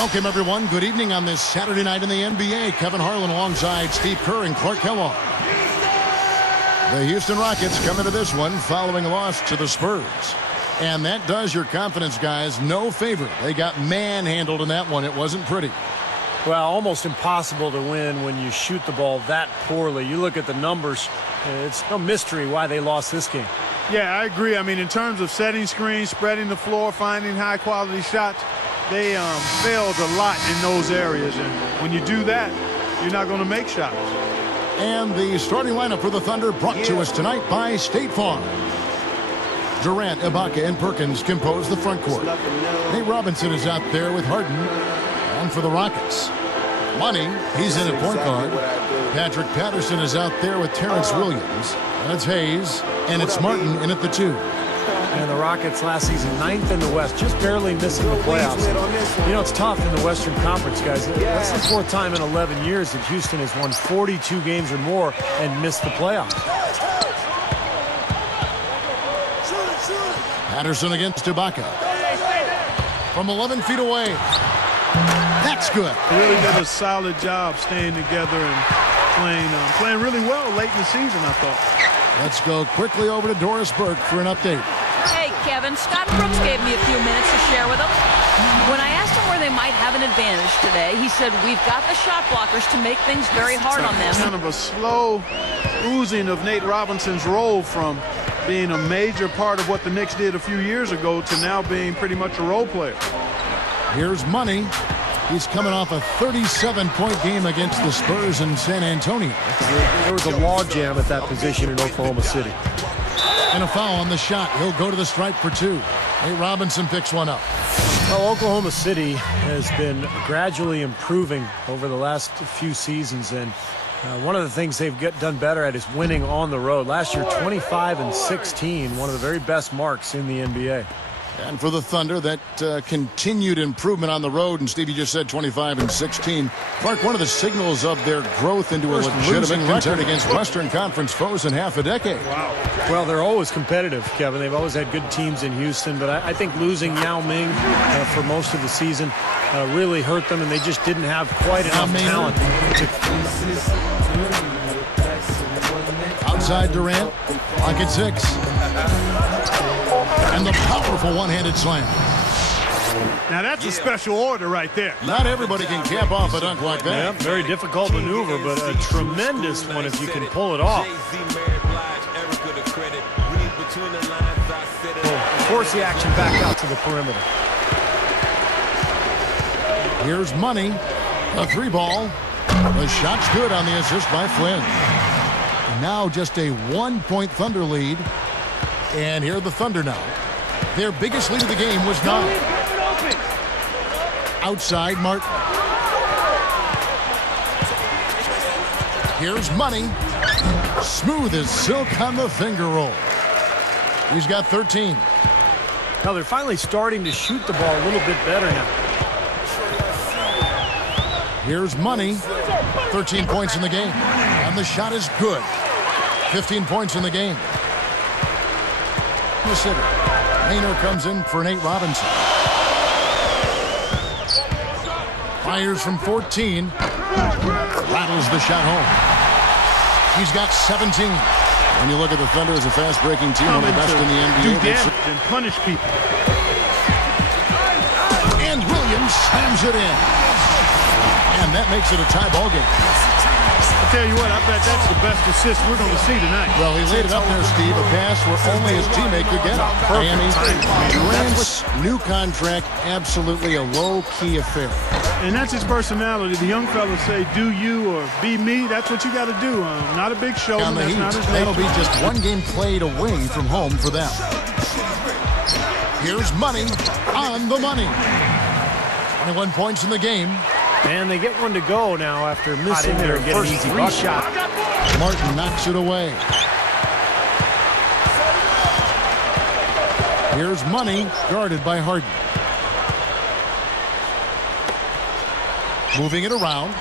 Welcome, everyone. Good evening on this Saturday night in the NBA. Kevin Harlan alongside Steve Kerr and Clark Kellogg. The Houston Rockets come into this one following a loss to the Spurs. And that does your confidence guys no favor. They got manhandled in that one. It wasn't pretty. Well, almost impossible to win when you shoot the ball that poorly. You look at the numbers, it's no mystery why they lost this game. Yeah, I agree. I mean, in terms of setting screens, spreading the floor, finding high-quality shots, they failed a lot in those areas. And when you do that, you're not going to make shots. And the starting lineup for the Thunder brought to us tonight by State Farm. Durant, Ibaka, and Perkins compose the front court. Nate Robinson is out there with Harden. And for the Rockets, Money, he's in at point guard. Patrick Patterson is out there with Terrence Williams. That's Hayes, and it's Martin in at the 2. And the Rockets last season, 9th in the West, just barely missing the playoffs. You know, it's tough in the Western Conference, guys. That's the 4th time in 11 years that Houston has won 42 games or more and missed the playoffs. Patterson against Ibaka. From 11 feet away. That's good. They really did a solid job staying together and playing really well late in the season, I thought. Let's go quickly over to Doris Burke for an update. Hey, Kevin, Scott Brooks gave me a few minutes to share with them. When I asked him where they might have an advantage today, he said, we've got the shot blockers to make things very hard on them. Kind of a slow oozing of Nate Robinson's role from being a major part of what the Knicks did a few years ago to now being pretty much a role player. Here's Money. He's coming off a 37-point game against the Spurs in San Antonio. There was a logjam at that position in Oklahoma City. And a foul on the shot. He'll go to the stripe for 2. Nate Robinson picks one up. Well, Oklahoma City has been gradually improving over the last few seasons, and one of the things they've done better at is winning on the road. Last year, 25-16, one of the very best marks in the NBA. And for the Thunder, that continued improvement on the road, and Steve, you just said 25-16. Clark, one of the signals of their growth into a legitimate contender against Western Conference foes in half a decade. Wow. Well, they're always competitive, Kevin. They've always had good teams in Houston, but I think losing Yao Ming for most of the season really hurt them, and they just didn't have quite enough talent. Outside Durant, pocket 6. And the powerful one-handed slam. Now that's a special order right there. Not everybody can cap off a dunk like that. Yeah, very difficult maneuver, but a tremendous one if you can pull it off. Force the action back out to the perimeter. Here's Money. A 3-ball. The shot's good on the assist by Flynn. Now just a 1-point Thunder lead. And here are the Thunder now. Their biggest lead of the game was 9. Outside Martin. Here's Money. Smooth as silk on the finger roll. He's got 13. Now they're finally starting to shoot the ball a little bit better now. Here's Money. 13 points in the game. And the shot is good. 15 points in the game. The sitter. Maynor comes in for Nate Robinson. Fires from 14. Rattles the shot home. He's got 17. When you look at the Thunder as a fast-breaking team, one of the best in the NBA. Do damage and punish people. And Williams slams it in. And that makes it a tie ball game. I tell you what, I bet that's the best assist we're going to see tonight. Well, he laid it up there, Steve, a pass where only his teammate could get it. Miami, Durant's new contract, absolutely a low-key affair. And that's his personality. The young fellas say, do you or be me. That's what you got to do. Not a big show. On the Heat, that'll be just one game played away from home for them. Here's Money on the money. 21 points in the game. And they get one to go now after missing their first easy shot. Martin knocks it away. Here's Money, guarded by Harden. Moving it around.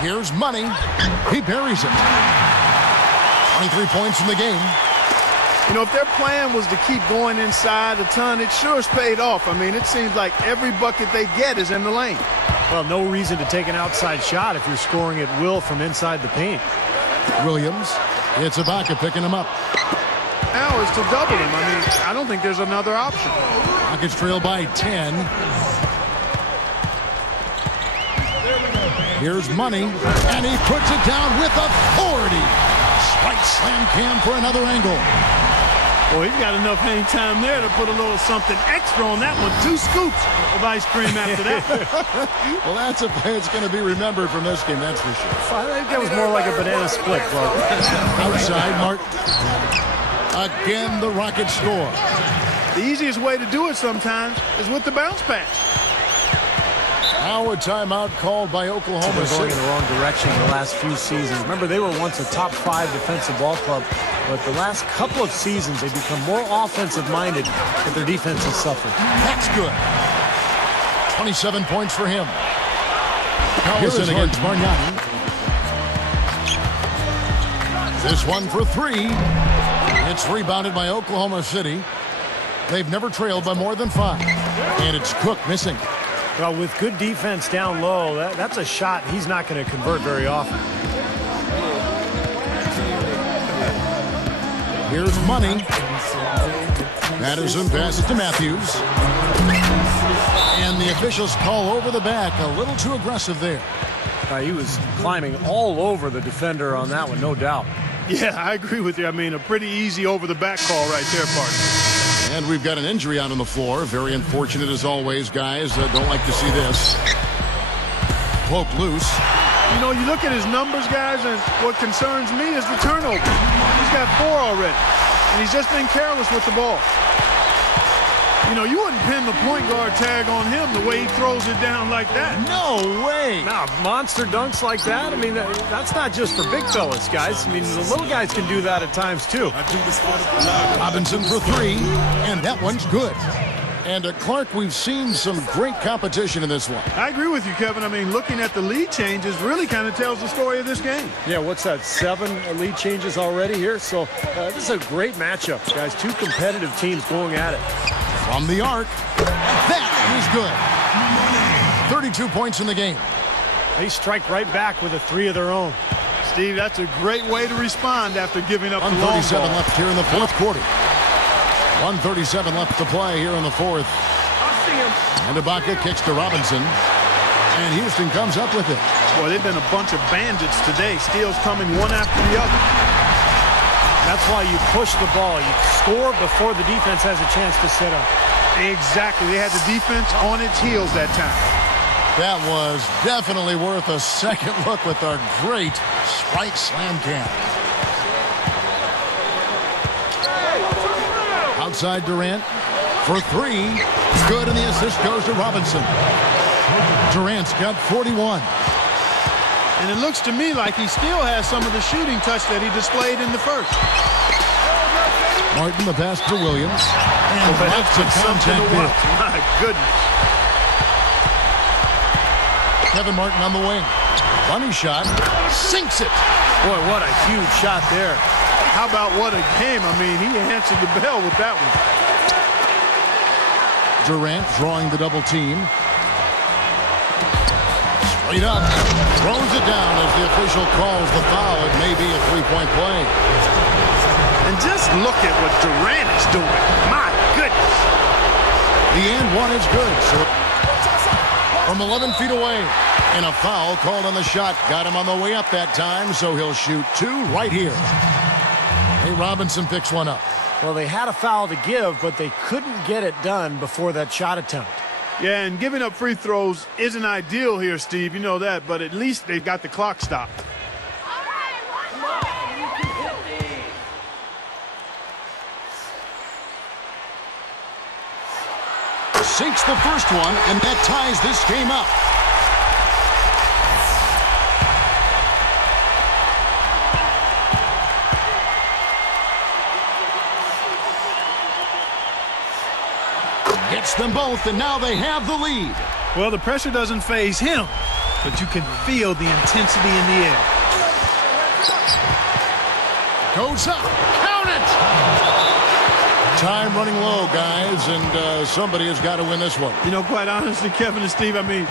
Here's Money. He buries it. 23 points in the game. You know, if their plan was to keep going inside a ton, it sure has paid off. I mean, it seems like every bucket they get is in the lane. Well, no reason to take an outside shot if you're scoring at will from inside the paint. Williams, it's Ibaka picking him up. Now is to double him. I mean, I don't think there's another option. Rockets trail by 10. Here's Money, and he puts it down with authority. Sprite slam cam for another angle. Well, he's got enough hang time there to put a little something extra on that one. 2 scoops of ice cream after that. Well, that's a play that's going to be remembered from this game, that's for sure. I think that was more like a banana split, Clark. Outside, Martin. Again, the Rockets score. The easiest way to do it sometimes is with the bounce pass. Now a timeout called by Oklahoma They're going City. in the wrong direction the last few seasons. Remember, they were once a top 5 defensive ball club, but the last couple of seasons they've become more offensive-minded, but their defense has suffered. That's good. 27 points for him. Collison against Bargnani. This one for 3. It's rebounded by Oklahoma City. They've never trailed by more than 5. And it's Cook missing. Well, with good defense down low, that's a shot he's not going to convert very often. Here's Money. Madison passes to Matthews. And the officials call over the back. A little too aggressive there. He was climbing all over the defender on that one, no doubt. Yeah, I agree with you. I mean, a pretty easy over-the-back call right there, partner. And we've got an injury out on the floor. Very unfortunate as always, guys. Don't like to see this. Poke loose. You know, you look at his numbers, guys, and what concerns me is the turnover. He's got 4 already, and he's just been careless with the ball. You know, you wouldn't pin the point guard tag on him the way he throws it down like that. No way. Now, monster dunks like that, I mean, that's not just for big fellas, guys. I mean, the little guys can do that at times, too. Robinson for 3, and that one's good. And Clark, we've seen some great competition in this one. I agree with you, Kevin. I mean, looking at the lead changes really kind of tells the story of this game. Yeah, what's that, 7 lead changes already here? So this is a great matchup, guys. 2 competitive teams going at it. From the arc, that is good. 32 points in the game. They strike right back with a 3 of their own. Steve, that's a great way to respond after giving up the long 137 ball. left here in the 4th quarter. 137 left to play here in the 4th. And Ibaka kicks to Robinson. And Houston comes up with it. Boy, they've been a bunch of bandits today. Steals coming one after the other. That's why you push the ball. You score before the defense has a chance to set up. Exactly. They had the defense on its heels that time. That was definitely worth a second look with our great Sprite slam cam. Outside Durant for 3. Good, and the assist goes to Robinson. Durant's got 41. And it looks to me like he still has some of the shooting touch that he displayed in the first. Martin, the pass to Williams. And lots of contact there. My goodness. Kevin Martin on the wing. Funny shot. Sinks it. Boy, what a huge shot there. How about what a game? I mean, he answered the bell with that one. Durant drawing the double team. Straight up. Throws it down as the official calls the foul. It may be a 3-point play. And just look at what Durant is doing. My goodness. The and one is good. So from 11 feet away. And a foul called on the shot. Got him on the way up that time, so he'll shoot 2 right here. Hey, Robinson picks one up. Well, they had a foul to give, but they couldn't get it done before that shot attempt. Yeah, and giving up free throws isn't ideal here, Steve. You know that, but at least they've got the clock stopped. Sinks the first one, and that ties this game up. Gets them both, and now they have the lead. Well, the pressure doesn't faze him, but you can feel the intensity in the air. Goes up. Count it! Time running low, guys, and somebody has got to win this one. You know, quite honestly, Kevin and Steve, I mean,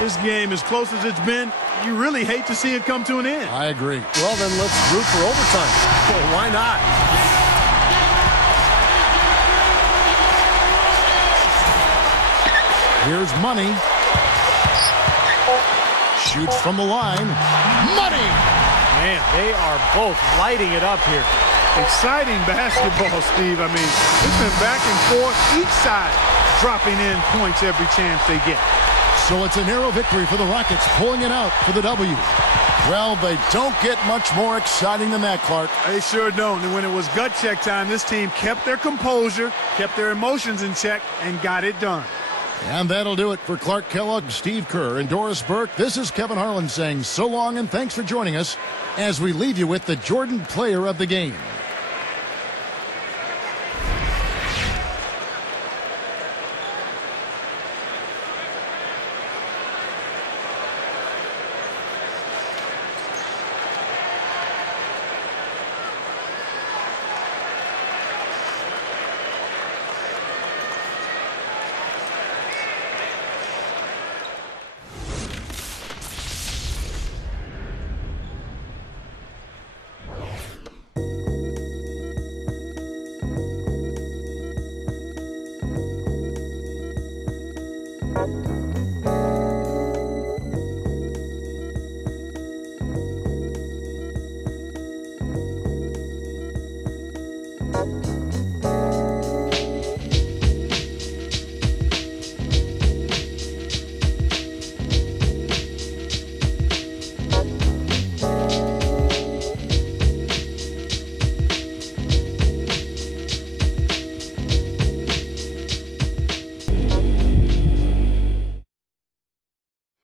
this game, as close as it's been, you really hate to see it come to an end. I agree. Well, then let's root for overtime. Well, why not? Here's Money. Shoots from the line. Money! Man, they are both lighting it up here. Exciting basketball, Steve. I mean, it's been back and forth, each side dropping in points every chance they get. So it's a narrow victory for the Rockets, pulling it out for the W. Well, they don't get much more exciting than that, Clark. They sure don't. And when it was gut check time, this team kept their composure, kept their emotions in check, and got it done. And that'll do it for Clark Kellogg, Steve Kerr, and Doris Burke. This is Kevin Harlan saying so long and thanks for joining us as we leave you with the Jordan Player of the Game.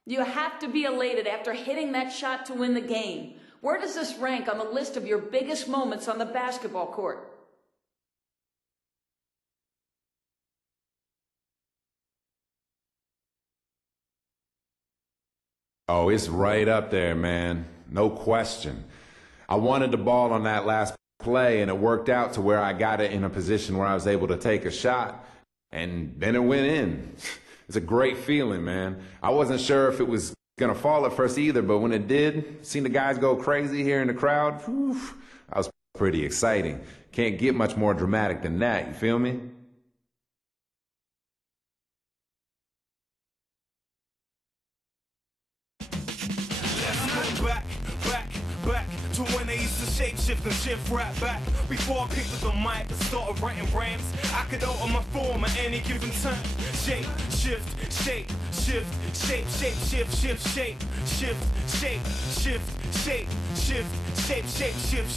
You have to be elated after hitting that shot to win the game. Where does this rank on the list of your biggest moments on the basketball court? Oh, it's right up there, man. No question. I wanted the ball on that last play, and it worked out to where I got it in a position where I was able to take a shot, and then it went in. It's a great feeling, man. I wasn't sure if it was going to fall at first either, but when it did, seeing the guys go crazy here in the crowd, whew, that was pretty exciting. Can't get much more dramatic than that, you feel me? Back to when they used to shapeshift and shift right back. Before I picked up the mic and started writing rhymes, I could alter my form at any given time. Shape, shift, shape, shift, shape, shape, shift, shift, shape, shift, shape, shift, shape, shift, shape, shape, shift.